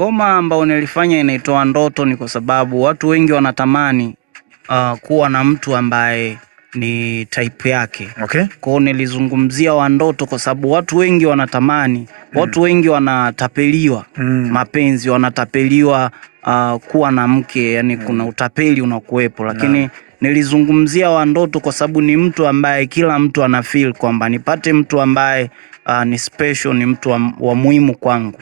Ngoma ambayo nilifanya inaitwa Ndoto ni kwa sababu watu wengi wanatamani kuwa na mtu ambaye ni type yake. Okay. Kwa hiyo nilizungumzia wa ndoto kwa sababu watu wengi wanatamani, watu wengi wanatapeliwa mapenzi, wanatapeliwa kuwa na mke, yani kuna utapeli unakuwepo, lakini nilizungumzia wa ndoto kwa sababu ni mtu ambaye kila mtu ana feel kwamba nipate mtu ambaye ni special, ni mtu wa muhimu kwangu.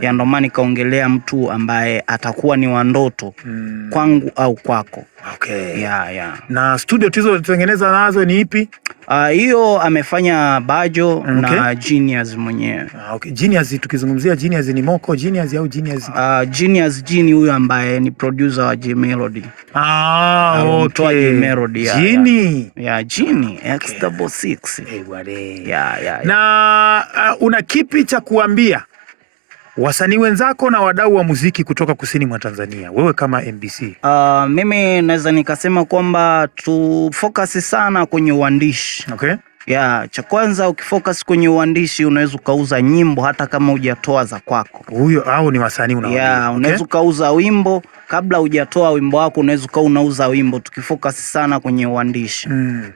Ya ndo maana nikaongelea mtu ambaye atakuwa ni wa ndoto kwangu au kwako. Okay. Yeah. Na studio tulizotengeneza nazo ni ipi? Hiyo amefanya Bajo na Genius mwenyewe. Okay. Genius, tukizungumzia Genius ni Moko Genius au Genius? Genius Genie huyo ambaye ni producer wa J Melody. Okay. J Melody. Genie. Yeah, Genie X66. Yeah. Na una kipi cha kuambia wasanii wenzako na wadau wa muziki kutoka kusini mwa Tanzania, wewe kama MBC? Mimi naweza nikasema kwamba tu focus sana kwenye uandishi. Okay. Yeah, cha kwanza ukifocus kwenye uandishi unaweza ukauza nyimbo hata kama hujatoa za kwako. Huyo au ni wasanii unawaambia? Yeah, unaweza ukauza wimbo kabla hujatoa wimbo wako, unaweza unauza wimbo. Tukifocus sana kwenye uandishi.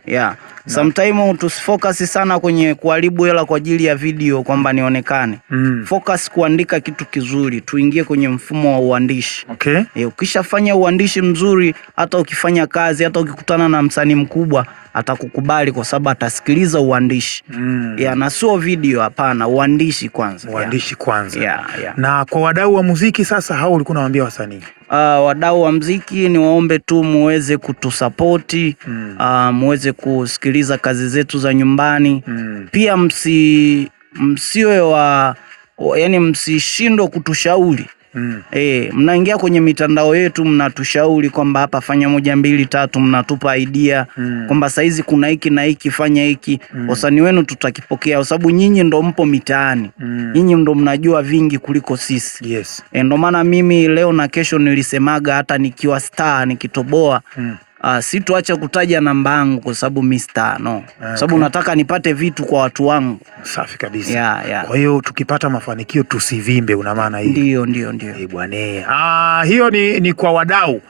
Yeah. Sometimes tusifocus sana kwenye kuharibu hela kwa ajili ya video kwamba nionekane. Focus kuandika kitu kizuri, tuingie kwenye mfumo wa uandishi. Okay. Ukishafanya uandishi mzuri, hata ukifanya kazi, hata ukikutana na msanii mkubwa atakukubali kwa sababu atasikiliza uandishi. Na sio video, hapana, uandishi kwanza. Uandishi kwanza. Yeah. Na kwa wadau wa muziki sasa, hao ulikuwa unawaambia wasanii? Wadau wa muziki ni waombe tu muweze kutusapoti, muweze kusikiliza kazi zetu za nyumbani. Pia msiwe yani msishindwe kutushauri. Mnaingia kwenye mitandao yetu mnatushauri kwamba hapa fanya 1 2 3, mnatupa idea kwamba saizi kuna hiki na hiki, fanya hiki. Wasanii wenu tutakipokea kwa sababu nyinyi ndo mpo mitaani. Nyinyi ndo mnajua vingi kuliko sisi. Yes. Ndo maana mimi leo na kesho nilisemaga hata nikiwa star nikitoboa sitoacha kutaja namba yangu kwa sababu mimi star sababu nataka nipate vitu kwa watu wangu. Safi kabisa. Yeah. Kwa hiyo tukipata mafanikio tusivimbe, una maana hiyo? Ndio. Bwana. Hiyo ni kwa wadau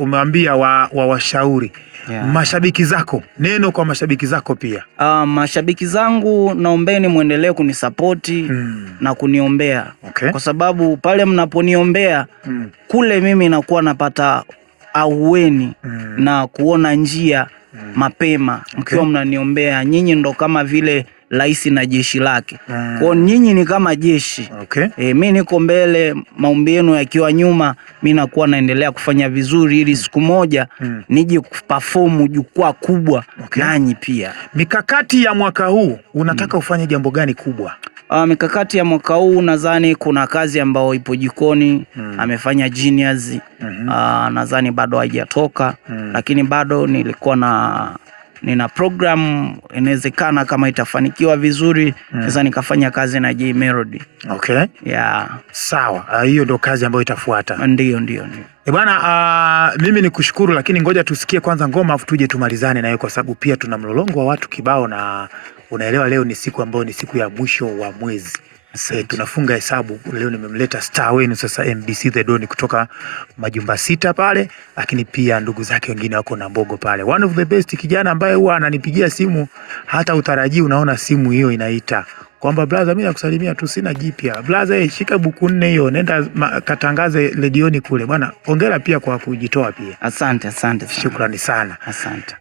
umeambia washauri. Mashabiki zako, neno kwa mashabiki zako pia. Mashabiki zangu naombeni muendelee kunisapoti na kuniombea. Okay. Kwa sababu pale mnaponiombea kule mimi nakuwa napata ahueni na kuona njia mapema. Mkiwa mnaniombea, nyinyi ndo kama vile rais na jeshi lake. Kwa nyinyi ni kama jeshi. Okay. Mimi niko mbele, maombi yenu yakiwa nyuma, mimi nakuwa naendelea kufanya vizuri ili siku moja nije kuperform jukwaa kubwa. Nanyi pia. Mikakati ya mwaka huu unataka ufanye jambo gani kubwa? Mikakati ya mwaka huu nadhani kuna kazi ambayo ipo jikoni, amefanya Genius. Nadhani bado haijatoka, lakini bado nina program, inawezekana kama itafanikiwa vizuri naweza nikafanya kazi na J Melody. Okay. Yeah. Sawa. Hiyo ndo kazi ambayo itafuata. Ndio. Bwana, mimi nikushukuru, lakini ngoja tusikie kwanza ngoma afu tuje tumalizane nayo kwa sababu pia tuna mlolongo wa watu kibao, na unaelewa leo ni siku ambayo ni siku ya mwisho wa mwezi. Tunafunga hesabu. Leo nimemleta star wenu sasa MBC The Don kutoka Majumba 6 pale, lakini pia ndugu zake wengine wako na Mbogo pale. One of the best, kijana ambaye huwa ananipigia simu hata utarajii, unaona simu hiyo inaita kwamba brother, mimi nakusalimia tu, sina jipya. Brother, shika buku 4 hiyo, nenda katangaze redioni kule. Bwana, hongera pia kwa kujitoa pia. Asante. Shukrani sana. Asante.